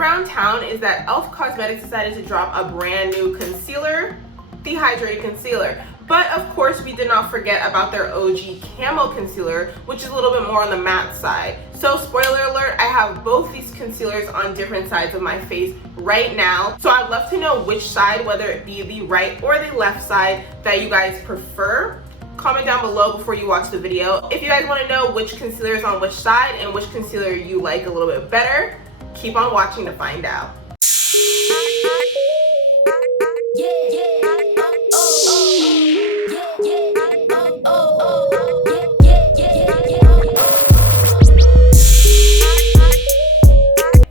around town is that e.l.f. Cosmetics decided to drop a brand new concealer, the Hydrating Concealer. But of course, we did not forget about their OG Camo Concealer, which is a little bit more on the matte side. So spoiler alert, I have both these concealers on different sides of my face right now. So I'd love to know which side, whether it be the right or the left side, that you guys prefer. Comment down below before you watch the video. If you guys want to know which concealer is on which side and which concealer you like a little bit better, keep on watching to find out.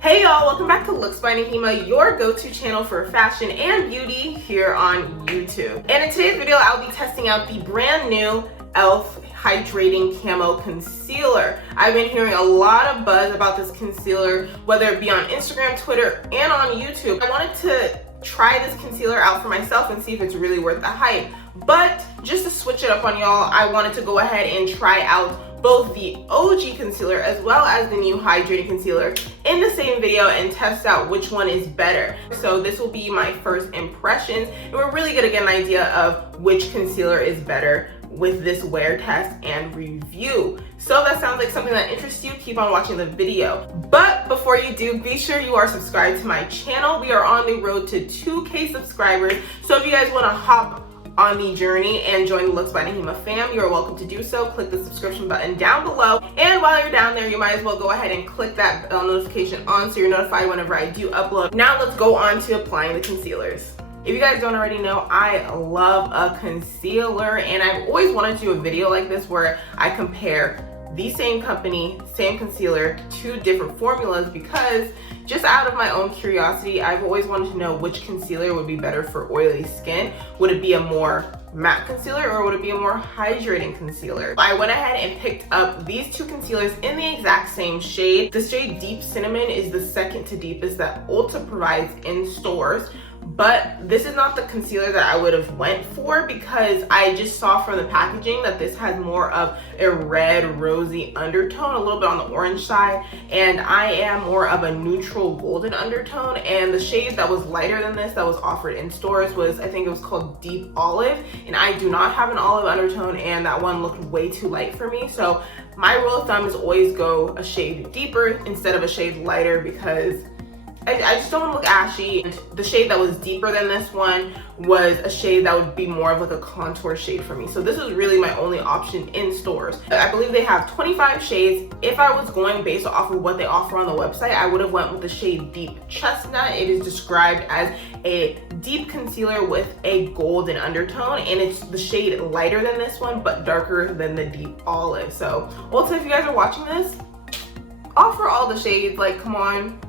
Hey y'all, welcome back to Looks by Naheemah, your go-to channel for fashion and beauty here on YouTube. And in today's video, I'll be testing out the brand new e.l.f. Hydrating Camo Concealer. I've been hearing a lot of buzz about this concealer, whether it be on Instagram, Twitter, and on YouTube. I wanted to try this concealer out for myself and see if it's really worth the hype. But just to switch it up on y'all, I wanted to go ahead and try out both the OG concealer as well as the new hydrating concealer in the same video and test out which one is better. So this will be my first impressions, and we're really gonna get an idea of which concealer is better with this wear test and review. So if that sounds like something that interests you, keep on watching the video. But before you do, be sure you are subscribed to my channel. We are on the road to 2K subscribers. So if you guys wanna hop on the journey and join the Looks by Naheemah fam, you are welcome to do so. Click the subscription button down below. And while you're down there, you might as well go ahead and click that bell notification on so you're notified whenever I do upload. Now let's go on to applying the concealers. If you guys don't already know, I love a concealer, and I've always wanted to do a video like this where I compare the same company, same concealer, two different formulas, because just out of my own curiosity, I've always wanted to know which concealer would be better for oily skin. Would it be a more matte concealer or would it be a more hydrating concealer? I went ahead and picked up these two concealers in the exact same shade. The shade Deep Cinnamon is the second to deepest that Ulta provides in stores. But this is not the concealer that I would have went for, because I just saw from the packaging that this has more of a red rosy undertone, a little bit on the orange side, and I am more of a neutral golden undertone. And the shade that was lighter than this that was offered in stores was, I think it was called Deep Olive, and I do not have an olive undertone, and that one looked way too light for me. So my rule of thumb is always go a shade deeper instead of a shade lighter, because I just don't want to look ashy. And the shade that was deeper than this one was a shade that would be more of like a contour shade for me. So this was really my only option in stores. I believe they have 25 shades. If I was going based off of what they offer on the website, I would have went with the shade Deep Chestnut. It is described as a deep concealer with a golden undertone, and it's the shade lighter than this one but darker than the Deep Olive. So also, if you guys are watching this, offer all the shades. Like, come on.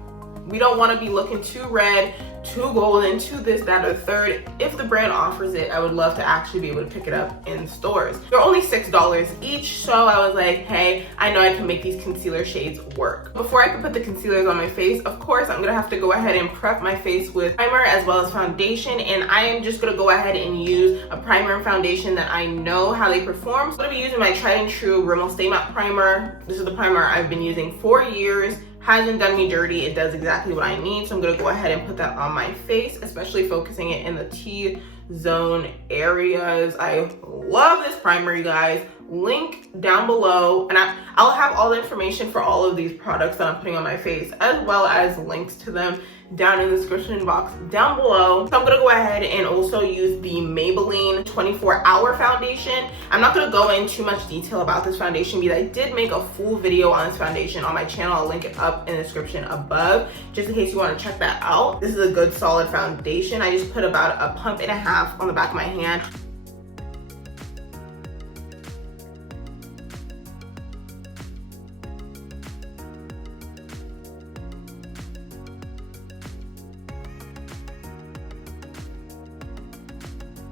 We don't want to be looking too red, too golden, too this, that, or the third. If the brand offers it, I would love to actually be able to pick it up in stores. They're only $6 each, so I was like, hey, I know I can make these concealer shades work. Before I can put the concealers on my face, of course, I'm gonna have to go ahead and prep my face with primer as well as foundation, and I am just gonna go ahead and use a primer and foundation that I know how they perform. So I'm gonna be using my tried and true Rimmel Stay Matte Primer. This is the primer I've been using for years. Hasn't done me dirty. It does exactly what I need. So I'm gonna go ahead and put that on my face, especially focusing it in the T-zone areas. I love this primer, you guys. Link down below, and I'll have all the information for all of these products that I'm putting on my face, as well as links to them down in the description box down below. So I'm gonna go ahead and also use the Maybelline 24-hour foundation. I'm not gonna go into too much detail about this foundation because I did make a full video on this foundation on my channel. I'll link it up in the description above, just in case you wanna check that out. This is a good solid foundation. I just put about a pump and a half on the back of my hand.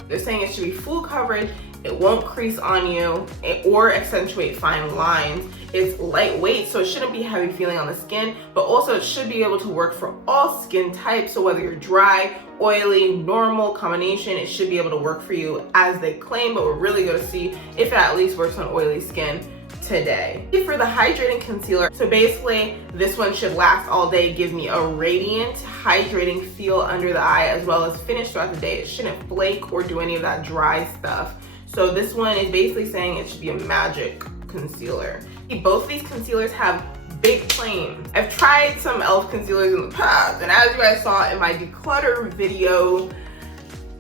They're saying it should be full coverage. It won't crease on you or accentuate fine lines. It's lightweight, so it shouldn't be heavy feeling on the skin, but also it should be able to work for all skin types. So whether you're dry, oily, normal, combination, it should be able to work for you as they claim, but we're really gonna see if it at least works on oily skin today. For the hydrating concealer, so basically this one should last all day, give me a radiant, hydrating feel under the eye, as well as finish throughout the day. It shouldn't flake or do any of that dry stuff. So this one is basically saying it should be a magic concealer. Both of these concealers have big claims. I've tried some e.l.f. concealers in the past, and as you guys saw in my declutter video,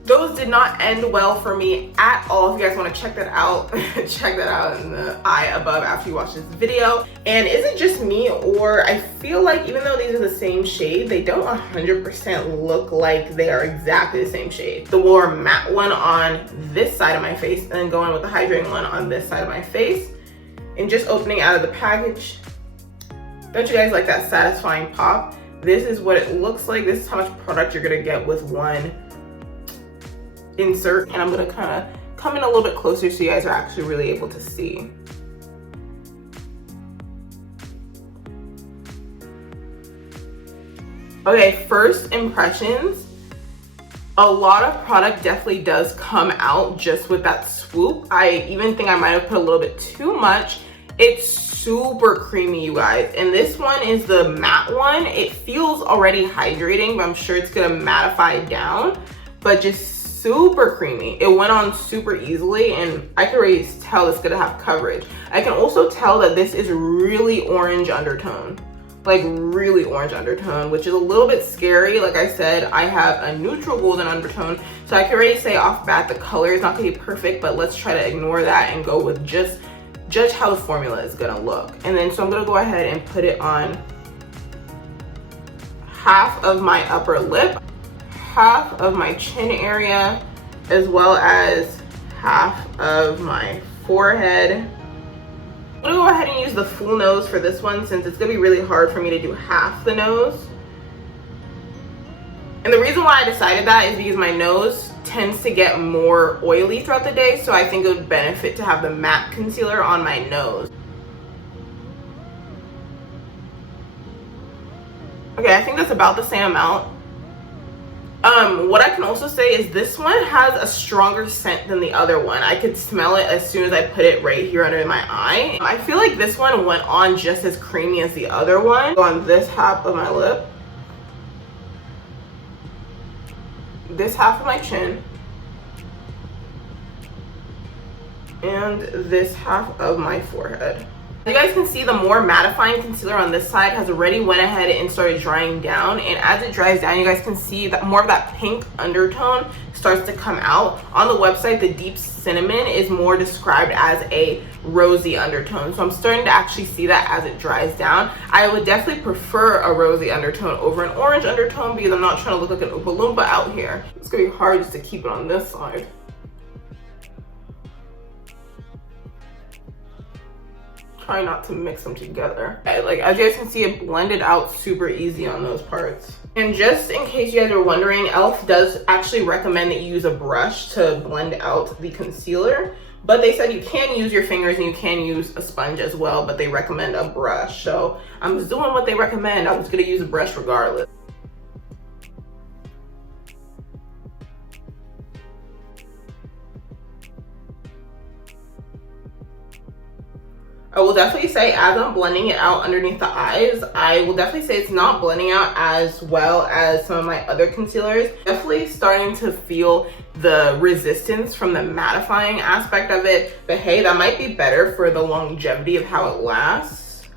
those did not end well for me at all. If you guys want to check that out, check that out in the eye above after you watch this video. And is it just me, or I feel like even though these are the same shade, they don't 100% look like they are exactly the same shade. The more matte one on this side of my face, and then going with the hydrating one on this side of my face. And just opening out of the package, don't you guys like that satisfying pop? This is what it looks like. This is how much product you're gonna get with one insert. And I'm gonna kind of come in a little bit closer so you guys are actually really able to see. Okay, first impressions. A lot of product definitely does come out just with that swoop. I even think I might have put a little bit too much. It's super creamy, you guys. And this one is the matte one. It feels already hydrating, but I'm sure it's gonna mattify down, but just super creamy. It went on super easily, and I can already tell it's gonna have coverage. I can also tell that this is really orange undertone. Like really orange undertone, which is a little bit scary. Like I said, I have a neutral golden undertone, so I can already say off bat the color is not gonna be perfect, but let's try to ignore that and go with just judge how the formula is gonna look. And then so I'm gonna go ahead and put it on half of my upper lip, half of my chin area, as well as half of my forehead. I'm gonna go ahead and use the full nose for this one since it's gonna be really hard for me to do half the nose. And the reason why I decided that is because my nose tends to get more oily throughout the day, so I think it would benefit to have the matte concealer on my nose. Okay, I think that's about the same amount. What I can also say is this one has a stronger scent than the other one. I could smell it as soon as I put it right here under my eye. I feel like this one went on just as creamy as the other one. On this half of my lip, this half of my chin, and this half of my forehead. You guys can see the more mattifying concealer on this side has already went ahead and started drying down, and as it dries down, you guys can see that more of that pink undertone starts to come out. On the website, the deep cinnamon is more described as a rosy undertone, so I'm starting to actually see that as it dries down. I would definitely prefer a rosy undertone over an orange undertone because I'm not trying to look like an Oompa Loompa out here. It's gonna be hard just to keep it on this side. Try not to mix them together. Like, as you guys can see, it blended out super easy on those parts. And just in case you guys are wondering, e.l.f. does actually recommend that you use a brush to blend out the concealer, but they said you can use your fingers and you can use a sponge as well, but they recommend a brush. So I'm just doing what they recommend. I was gonna use a brush regardless. I will definitely say, as I'm blending it out underneath the eyes, I will definitely say it's not blending out as well as some of my other concealers. Definitely starting to feel the resistance from the mattifying aspect of it, but hey, that might be better for the longevity of how it lasts.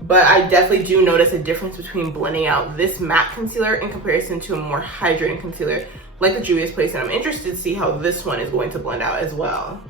But I definitely do notice a difference between blending out this matte concealer in comparison to a more hydrating concealer like the Juvia's Place, and I'm interested to see how this one is going to blend out as well.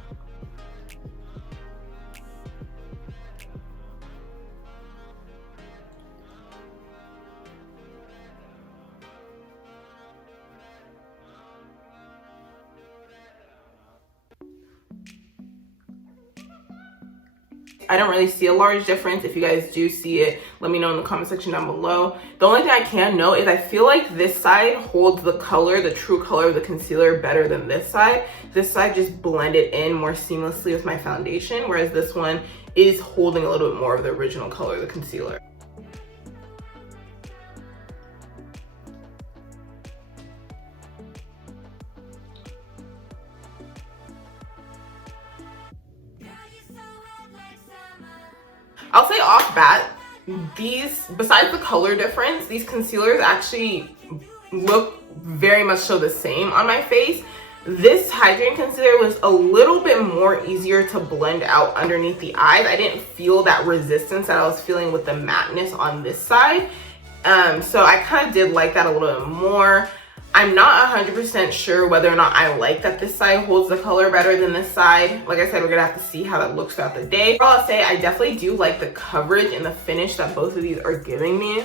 I don't really see a large difference. If you guys do see it, let me know in the comment section down below. The only thing I can note is I feel like this side holds the color, the true color of the concealer better than this side. This side just blended in more seamlessly with my foundation, whereas this one is holding a little bit more of the original color of the concealer. I'll say off bat, these, besides the color difference, these concealers actually look very much so the same on my face. This hydrating concealer was a little bit more easier to blend out underneath the eyes. I didn't feel that resistance that I was feeling with the matteness on this side. So I kind of did like that a little bit more. I'm not 100% sure whether or not I like that this side holds the color better than this side. Like I said, we're gonna have to see how that looks throughout the day. I'll say I definitely do like the coverage and the finish that both of these are giving me.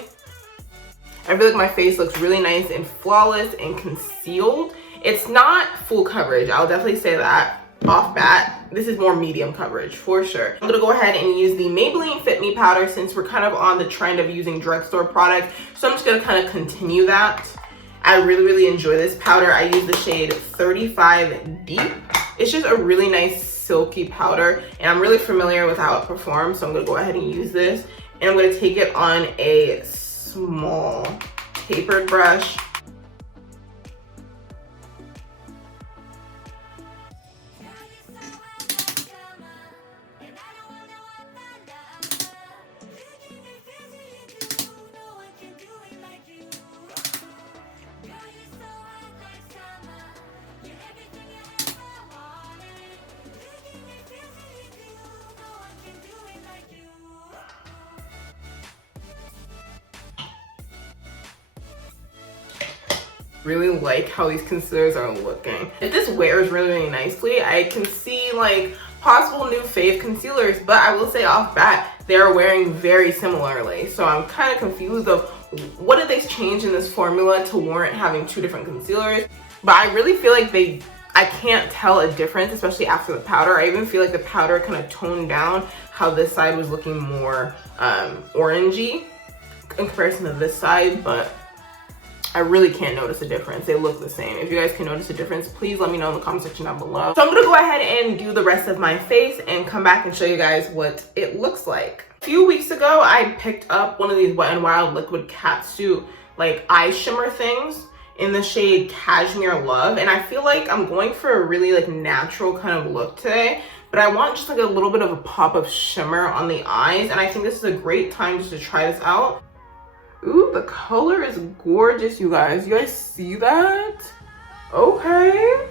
I feel like my face looks really nice and flawless and concealed. It's not full coverage, I'll definitely say that off bat. This is more medium coverage for sure. I'm gonna go ahead and use the Maybelline Fit Me powder since we're kind of on the trend of using drugstore products. So I'm just gonna kind of continue that. I really enjoy this powder. I use the shade 35 Deep. It's just a really nice silky powder and I'm really familiar with how it performs. So I'm gonna go ahead and use this. And I'm gonna take it on a small tapered brush. Really like how these concealers are looking. If this wears really nicely, I can see like possible new fave concealers, but I will say off bat, they are wearing very similarly. So I'm kind of confused of what did they change in this formula to warrant having two different concealers. But I really feel like I can't tell a difference, especially after the powder. I even feel like the powder kind of toned down how this side was looking more orangey in comparison to this side, but I really can't notice a difference. They look the same. If you guys can notice a difference, please let me know in the comment section down below. So I'm gonna go ahead and do the rest of my face and come back and show you guys what it looks like. A few weeks ago, I picked up one of these Wet n Wild liquid catsuit like eye shimmer things in the shade Cashmere Love, and I feel like I'm going for a really like natural kind of look today, but I want just like a little bit of a pop of shimmer on the eyes, and I think this is a great time just to try this out. Ooh, the color is gorgeous, you guys. You guys see that? Okay.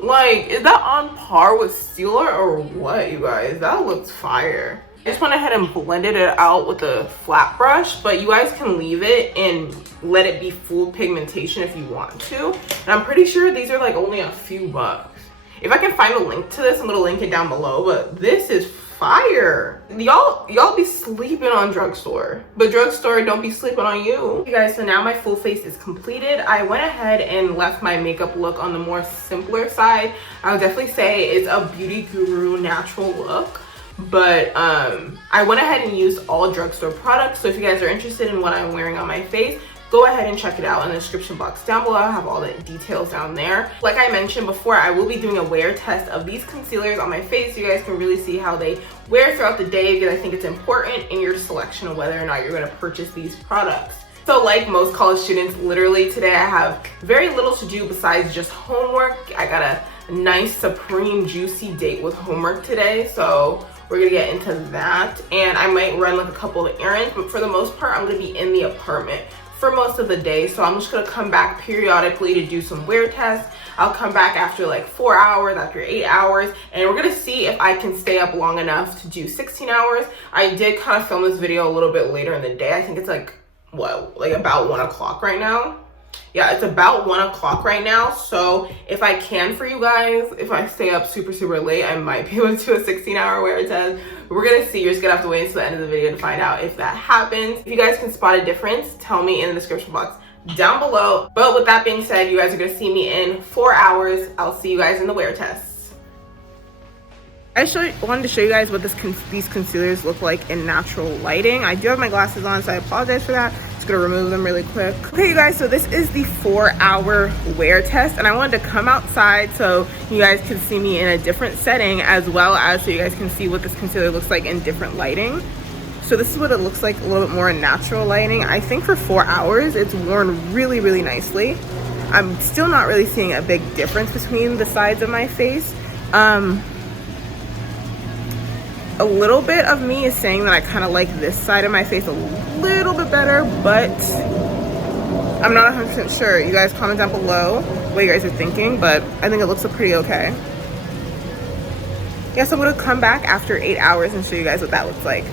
Like, is that on par with Stealer or what, you guys? That looks fire. I just went ahead and blended it out with a flat brush, but you guys can leave it and let it be full pigmentation if you want to. And I'm pretty sure these are like only a few bucks. If I can find a link to this, I'm gonna link it down below, but this is fire. Y'all be sleeping on drugstore, but drugstore don't be sleeping on you. You guys, so now my full face is completed. I went ahead and left my makeup look on the more simpler side. I would definitely say it's a beauty guru natural look, but I went ahead and used all drugstore products. So if you guys are interested in what I'm wearing on my face, go ahead and check it out in the description box down below. I have all the details down there. Like I mentioned before, I will be doing a wear test of these concealers on my face so you guys can really see how they wear throughout the day, because I think it's important in your selection of whether or not you're going to purchase these products. So like most college students, literally today I have very little to do besides just homework. I got a nice supreme juicy date with homework today, so we're gonna get into that, and I might run like a couple of errands, but for the most part I'm gonna be in the apartment for most of the day. So I'm just gonna come back periodically to do some wear tests. I'll come back after like 4 hours, after 8 hours, and we're gonna see if I can stay up long enough to do 16 hours. I did kind of film this video a little bit later in the day. I think it's like, what, like about 1 o'clock right now? Yeah, it's about 1 o'clock right now. So if I can for you guys, if I stay up super late, I might be able to do a 16-hour wear test. We're gonna see. You're just gonna have to wait until the end of the video to find out if that happens. If you guys can spot a difference, tell me in the description box down below. But with that being said, you guys are gonna see me in 4 hours. I'll see you guys in the wear tests. I wanted to show you guys what these concealers look like in natural lighting. I do have my glasses on, so I apologize for that. Just gonna remove them really quick. Okay, you guys, so this is the 4-hour wear test, and I wanted to come outside so you guys can see me in a different setting, as well as so you guys can see what this concealer looks like in different lighting. So this is what it looks like a little bit more in natural lighting. I think for 4 hours, it's worn really nicely. I'm still not really seeing a big difference between the sides of my face. A little bit of me is saying that I kind of like this side of my face a little bit better, but I'm not 100% sure. You guys comment down below what you guys are thinking, but I think it looks pretty okay. Yeah, so I'm gonna come back after 8 hours and show you guys what that looks like.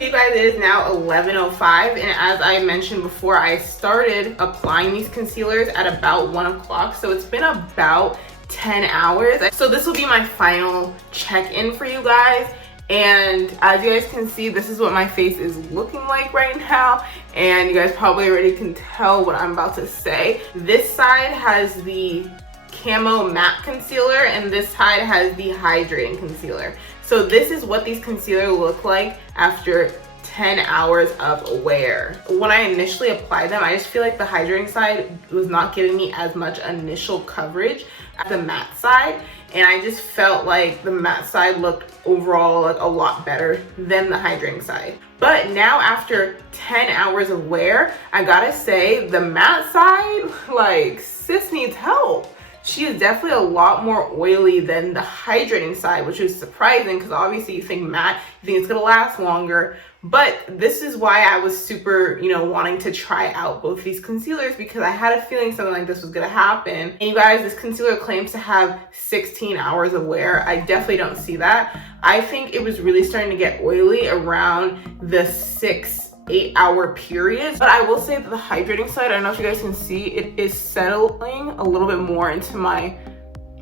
You guys, it is now 11:05, and as I mentioned before, I started applying these concealers at about 1 o'clock, so it's been about 10 hours. So this will be my final check-in for you guys. And as you guys can see, this is what my face is looking like right now, and you guys probably already can tell what I'm about to say. This side has the Camo Matte Concealer, and this side has the Hydrating Concealer. So this is what these concealers look like after 10 hours of wear. When I initially applied them, I just feel like the hydrating side was not giving me as much initial coverage as the matte side, and I just felt like the matte side looked overall like a lot better than the hydrating side. But now after 10 hours of wear, I gotta say the matte side, like, sis needs help. She is definitely a lot more oily than the hydrating side, which is surprising because obviously you think matte, you think it's gonna last longer. But this is why I was super, wanting to try out both these concealers, because I had a feeling something like this was gonna happen. And you guys, this concealer claims to have 16 hours of wear. I definitely don't see that. I think it was really starting to get oily around the 6-8 hour period. But I will say that the hydrating side, I don't know if you guys can see, it is settling a little bit more into my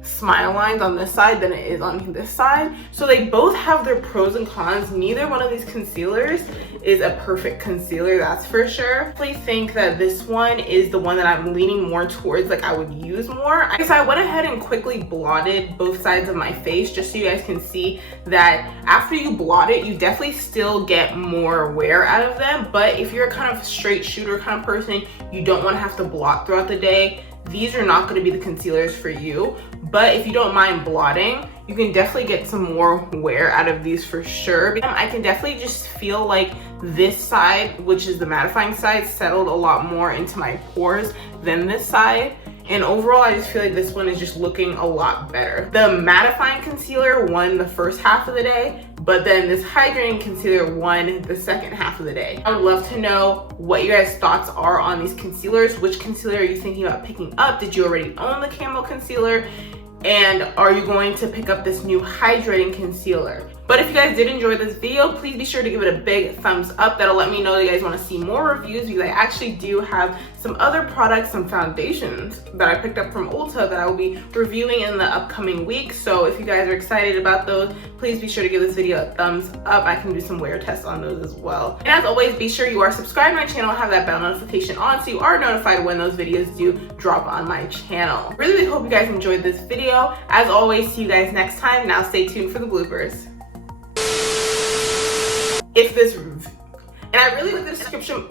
smile lines on this side than it is on this side. So they both have their pros and cons. Neither one of these concealers is a perfect concealer, that's for sure. I definitely think that this one is the one that I'm leaning more towards, like I would use more. So I went ahead and quickly blotted both sides of my face just so you guys can see that after you blot it, you definitely still get more wear out of them. But if you're a kind of straight shooter kind of person, you don't want to have to blot throughout the day, these are not going to be the concealers for you. But if you don't mind blotting, you can definitely get some more wear out of these for sure. I can definitely just feel like this side, which is the mattifying side, settled a lot more into my pores than this side. And overall, I just feel like this one is just looking a lot better. The mattifying concealer won the first half of the day, but then this hydrating concealer won the second half of the day. I would love to know what you guys' thoughts are on these concealers. Which concealer are you thinking about picking up? Did you already own the Camo concealer? And are you going to pick up this new hydrating concealer? But if you guys did enjoy this video, please be sure to give it a big thumbs up. That'll let me know that you guys want to see more reviews, because I actually do have some other products, some foundations that I picked up from Ulta that I will be reviewing in the upcoming week. So if you guys are excited about those, please be sure to give this video a thumbs up. I can do some wear tests on those as well. And as always, be sure you are subscribed to my channel, have that bell notification on so you are notified when those videos do drop on my channel. Really hope you guys enjoyed this video. As always, see you guys next time. Now stay tuned for the bloopers. If this, and I really like the description.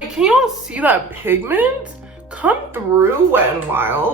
Can y'all see that pigment come through Wet n Wild?